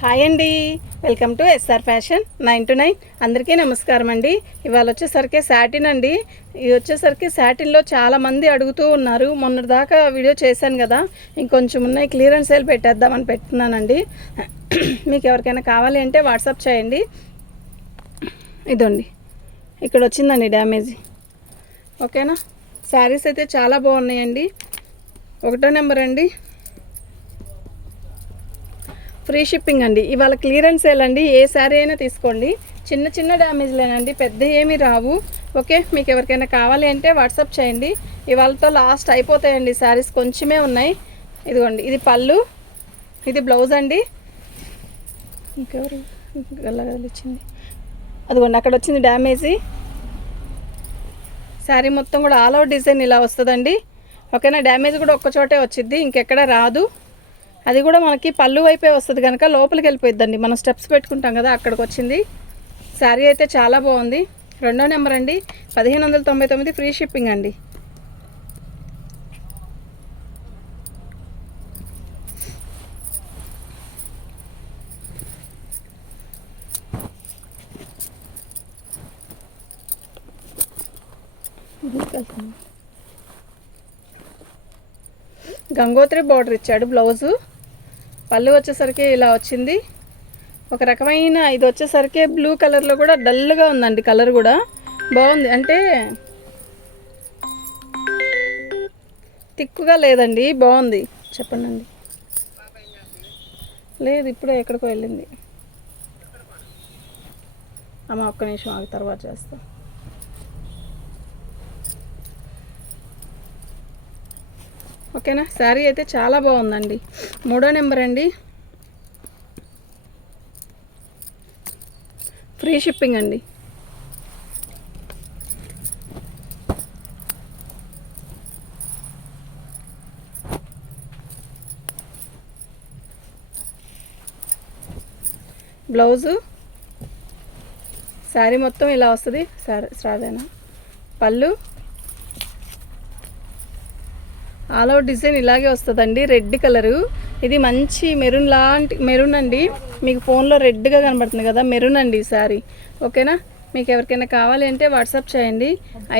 Hi అండి, welcome to SR fashion 9 to 9. అందరికీ నమస్కారం అండి. ఇవాళ వచ్చేసరికి సాటిన్ అండి. ఇది వచ్చేసరికి సాటిన్లో చాలామంది అడుగుతూ ఉన్నారు. మొన్నటిదాకా వీడియో చేశాను కదా, ఇంకొంచెం ఉన్నాయి, క్లియరెన్స్ సేల్ పెట్టేద్దామని పెట్టుకున్నానండి. మీకు ఎవరికైనా కావాలి అంటే వాట్సాప్ చేయండి. ఇదండి, ఇక్కడ వచ్చిందండి డ్యామేజ్. ఓకేనా, శారీస్ అయితే చాలా బాగున్నాయండి. 1వ నెంబర్ అండి, ఫ్రీ షిప్పింగ్ అండి. ఇవాళ క్లియరెన్స్ సేల్ అండి. ఏ శారీ అయినా తీసుకోండి, చిన్న చిన్న డ్యామేజ్లేనండి, పెద్ద ఏమీ రావు. ఓకే, మీకు ఎవరికైనా కావాలి అంటే వాట్సాప్ చేయండి. ఇవాళతో లాస్ట్ అయిపోతాయండి శారీస్, కొంచెమే ఉన్నాయి. ఇదిగోండి, ఇది పళ్ళు, ఇది బ్లౌజ్ అండి. ఇంకెవరు గల్లగలిచ్చింది, అదిగోండి అక్కడ వచ్చింది డ్యామేజీ. శారీ మొత్తం కూడా ఆల్ అవుట్ డిజైన్ ఇలా వస్తుందండి. ఓకేనా, డ్యామేజ్ కూడా ఒక్క చోటే వచ్చింది, ఇంకెక్కడ రాదు. అది కూడా మనకి పళ్ళు వైపే వస్తుంది కనుక లోపలికి వెళ్ళిపోయిద్దండి. మనం స్టెప్స్ పెట్టుకుంటాం కదా, అక్కడికి వచ్చింది. శారీ అయితే చాలా బాగుంది. 2వ నెంబర్ అండి, 1599, ఫ్రీ షిప్పింగ్ అండి. గంగోత్రి బార్డర్ ఇచ్చాడు బ్లౌజు. పళ్ళు వచ్చేసరికి ఇలా వచ్చింది. ఒక రకమైన ఇది వచ్చేసరికి బ్లూ కలర్లో కూడా డల్గా ఉందండి, కలర్ కూడా బాగుంది. అంటే తిక్కుగా లేదండి, బాగుంది. చెప్పండి. లేదు, ఇప్పుడే ఎక్కడికో వెళ్ళింది. అమ్మ ఒక్క నిమిషం ఆగి, తర్వాత చేస్తా. ఓకేనా, శారీ అయితే చాలా బాగుందండి. 3వ నెంబర్ అండి, ఫ్రీ షిప్పింగ్ అండి. బ్లౌజు, శారీ మొత్తం ఇలా వస్తుంది. సారీనా, పళ్ళు ఆల్ అవుట్ డిజైన్ ఇలాగే వస్తుందండి. రెడ్ కలరు, ఇది మంచి మెరూన్ లాంటి మెరూన్ అండి. మీకు ఫోన్లో రెడ్గా కనబడుతుంది కదా, మెరూన్ అండి ఈ శారీ. ఓకేనా, మీకు ఎవరికైనా కావాలి అంటే వాట్సాప్ చేయండి.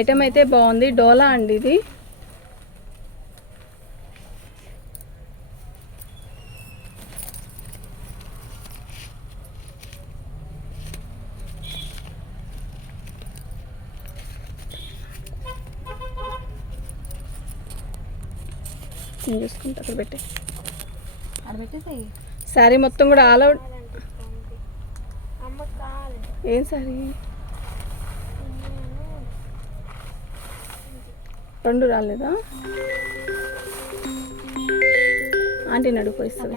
ఐటమ్ అయితే బాగుంది. డోలా అండి ఇది. చూసుకుంటా, అక్కడ పెట్టే శారీ మొత్తం కూడా ఆల్ అవుట్. ఏం శారీ? 2 రాలేదా? ఆంటీ నడుపుస్తుంది.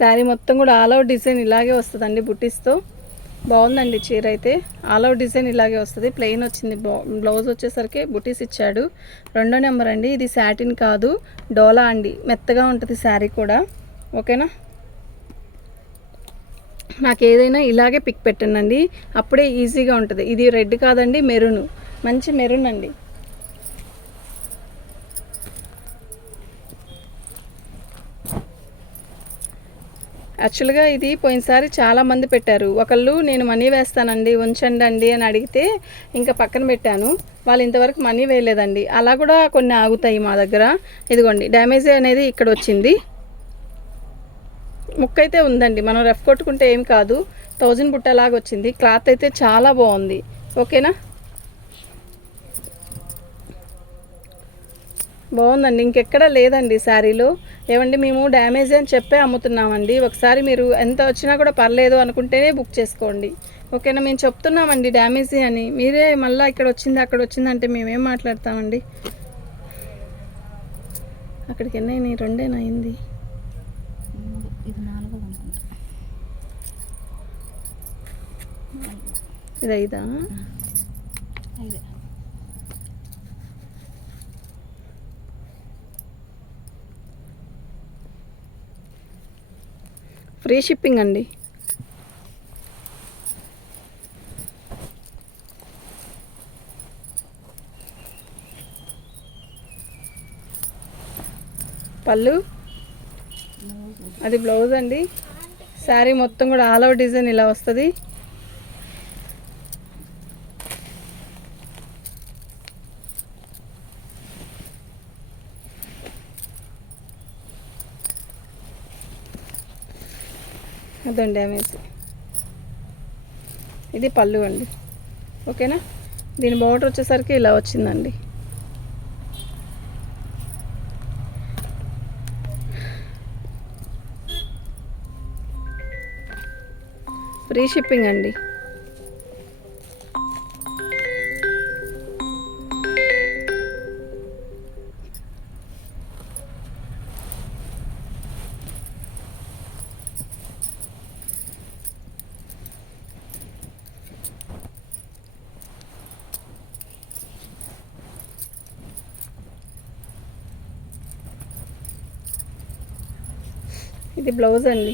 శారీ మొత్తం కూడా ఆల్ అవుట్ డిజైన్ ఇలాగే వస్తుందండి, బుట్టీస్తో. బాగుందండి చీర అయితే. ఆల్ అవుట్ డిజైన్ ఇలాగే వస్తుంది, ప్లెయిన్ వచ్చింది. బ్లౌజ్ వచ్చేసరికి బుటీస్ ఇచ్చాడు. 2వ నెంబర్ అండి, ఇది సాటిన్ కాదు, డోలా అండి. మెత్తగా ఉంటుంది శారీ కూడా. ఓకేనా, నాకు ఏదైనా ఇలాగే పిక్ పెట్టండి, అప్పుడే ఈజీగా ఉంటుంది. ఇది రెడ్ కాదండి, మెరూన్, మంచి మెరూన్ అండి. యాక్చువల్గా ఇది పోయినసారి చాలామంది పెట్టారు. ఒకళ్ళు నేను మనీ వేస్తానండి, ఉంచండి అండి అని అడిగితే ఇంకా పక్కన పెట్టాను. వాళ్ళు ఇంతవరకు మనీ వేయలేదండి. అలా కూడా కొన్ని ఆగుతాయి మా దగ్గర. ఇదిగోండి, డ్యామేజ్ అనేది ఇక్కడ వచ్చింది. ముక్క అయితే ఉందండి, మనం రఫ్ కొట్టుకుంటే ఏం కాదు. 1000 బుట్టలాగా వచ్చింది. క్లాత్ అయితే చాలా బాగుంది. ఓకేనా, బాగుందండి, ఇంకెక్కడ లేదండి శారీలో. ఏమండి, మేము డ్యామేజ్ అని చెప్పే అమ్ముతున్నామండి. ఒకసారి మీరు ఎంత వచ్చినా కూడా పర్లేదు అనుకుంటేనే బుక్ చేసుకోండి. ఓకేనా, మేము చెప్తున్నామండి డ్యామేజీ అని. మీరే మళ్ళీ ఇక్కడ వచ్చింది అక్కడ వచ్చింది అంటే మేమేం మాట్లాడతామండి. అక్కడికి ఎన్నైనా 2 అయింది. ఇది 5. ఫ్రీ షిప్పింగ్ అండి. పళ్ళు, అది బ్లౌజ్ అండి. శారీ మొత్తం కూడా ఆల్ ఓవర్ డిజైన్ ఇలా వస్తుంది. అదండి డ్యామేజ్. ఇది పళ్ళు అండి. ఓకేనా. దీని బార్డర్ వచ్చేసరికి ఇలా వచ్చిందండి. ఫ్రీ షిప్పింగ్ అండి. ఇది బ్లౌజ్ అండి.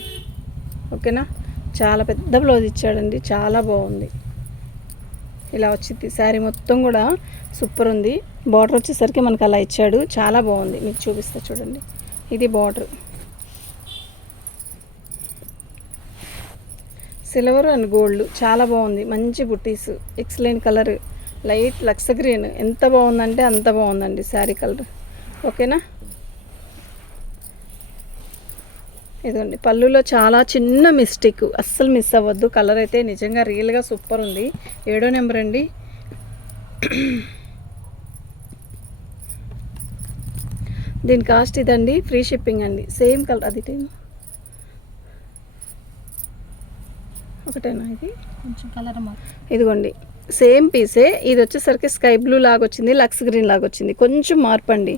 ఓకేనా. చాలా పెద్ద బ్లౌజ్ ఇచ్చాడండి, చాలా బాగుంది. ఇలా వచ్చింది. శారీ మొత్తం కూడా సూపర్ ఉంది. బార్డర్ వచ్చేసరికి మనకు అలా ఇచ్చాడు, చాలా బాగుంది. మీకు చూపిస్తా చూడండి. ఇది బార్డర్ సిల్వర్ అండ్ గోల్డ్, చాలా బాగుంది. మంచి బుట్టీస్, ఎక్సలెంట్ కలర్, లైట్ లక్స్ గ్రీన్. ఎంత బాగుందంటే అంత బాగుందండి శారీ కలర్. ఓకేనా. ఇదండి పళ్ళులో చాలా చిన్న మిస్టేక్, అస్సలు మిస్ అవ్వద్దు. కలర్ అయితే నిజంగా రియల్గా సూపర్ ఉంది. 7వ నెంబర్ అండి. దీని కాస్ట్ ఇదండి. ఫ్రీ షిప్పింగ్ అండి. సేమ్ కలర్, అది ఒకటేనా, ఇది కొంచెం కలర్ ఇదిగోండి సేమ్ పీసే. ఇది వచ్చేసరికి స్కై బ్లూ లాగా వచ్చింది, లక్స్ గ్రీన్ లాగా వచ్చింది. కొంచెం మార్పు అండి,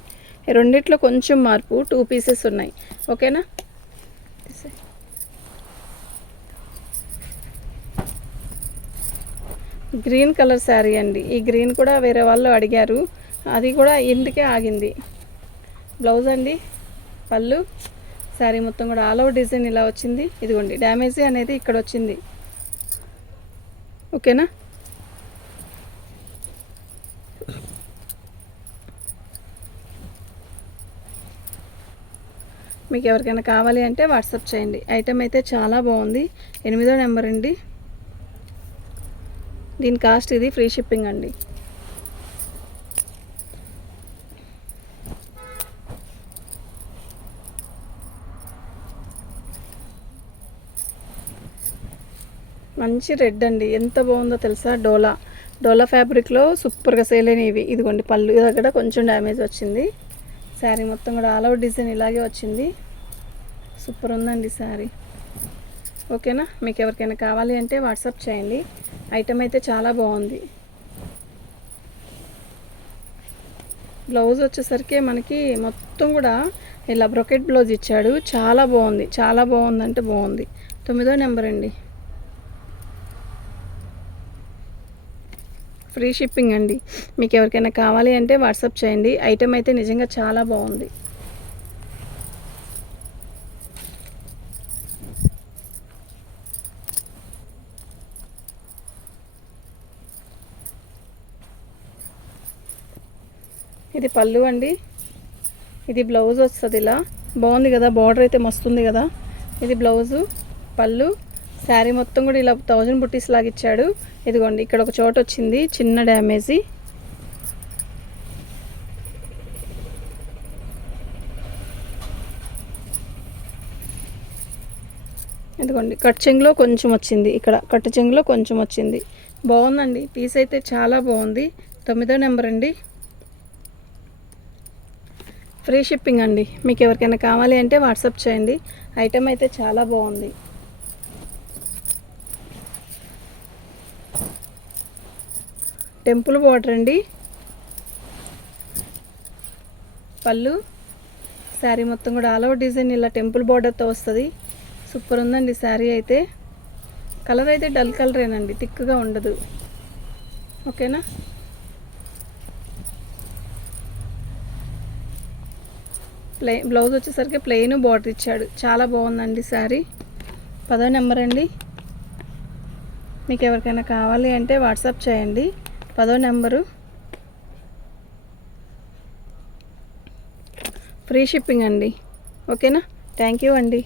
రెండిట్లో కొంచెం మార్పు. 2 పీసెస్ ఉన్నాయి. ఓకేనా. గ్రీన్ కలర్ శారీ అండి. ఈ గ్రీన్ కూడా వేరే వాళ్ళు అడిగారు, అది కూడా ఇంటికే ఆగింది. బ్లౌజ్ అండి, పళ్ళు, శారీ మొత్తం కూడా ఆల్ ఓవర్ డిజైన్ ఇలా వచ్చింది. ఇదిగోండి డ్యామేజ్ అనేది ఇక్కడ వచ్చింది. ఓకేనా. మీకు ఎవరికైనా కావాలి అంటే వాట్సాప్ చేయండి. ఐటెం అయితే చాలా బాగుంది. 8వ నెంబర్ అండి. దీని కాస్ట్ ఇది ఫ్రీ షిప్పింగ్ అండి. మంచి రెడ్ అండి, ఎంత బాగుందో తెలుసా. డోలా ఫ్యాబ్రిక్లో సూపర్గా సేల్ అయినవి. ఇదిగోండి పళ్ళు దగ్గర కొంచెం డ్యామేజ్ వచ్చింది. శారీ మొత్తం కూడా ఆల్ ఓవర్ డిజైన్ ఇలాగే వచ్చింది. సూపర్ ఉందండి శారీ. ఓకేనా. మీకు ఎవరికైనా కావాలి అంటే వాట్సాప్ చేయండి. ఐటమ్ అయితే చాలా బాగుంది. బ్లౌజ్ వచ్చేసరికి మనకి మొత్తం కూడా ఇలా బ్రొకెట్ బ్లౌజ్ ఇచ్చాడు, చాలా బాగుంది. చాలా బాగుందంటే బాగుంది. 9వ నెంబర్ అండి. ఫ్రీ షిప్పింగ్ అండి. మీకు ఎవరికైనా కావాలి అంటే వాట్సాప్ చేయండి. ఐటమ్ అయితే నిజంగా చాలా బాగుంది. ఇది పళ్ళు అండి. ఇది బ్లౌజ్ వస్తుంది ఇలా. బాగుంది కదా, బార్డర్ అయితే మస్తుంది కదా. ఇది బ్లౌజు, పళ్ళు, శారీ మొత్తం కూడా ఇలా 1000 బుట్టీస్ లాగా ఇచ్చాడు. ఇదిగోండి ఇక్కడ ఒక చోట వచ్చింది చిన్న డ్యామేజీ. ఇదిగోండి కట్ చెంగులో కొంచెం వచ్చింది, ఇక్కడ కట్ చెంగులో కొంచెం వచ్చింది. బాగుందండి, పీస్ అయితే చాలా బాగుంది. 9వ నెంబర్ అండి. ఫ్రీ షిప్పింగ్ అండి. మీకు ఎవరికైనా కావాలి అంటే వాట్సాప్ చేయండి. ఐటమ్ అయితే చాలా బాగుంది. టెంపుల్ బార్డర్ అండి. పళ్ళు, శారీ మొత్తం కూడా ఆల్ ఓవర్ డిజైన్ ఇలా టెంపుల్ బార్డర్తో వస్తుంది. సూపర్ ఉందండి శారీ అయితే. కలర్ అయితే డల్ కలరేనండి, థిక్గా ఉండదు. ఓకేనా. బ్లౌజ్ వచ్చేసరికి ప్లెయిన్ బార్డర్ ఇచ్చాడు, చాలా బాగుందండి శారీ. 10వ నెంబర్ అండి. మీకు ఎవరికైనా కావాలి అంటే వాట్సాప్ చేయండి. 10వ నెంబరు. ఫ్రీ షిప్పింగ్ అండి. ఓకేనా? థ్యాంక్ యూ అండి.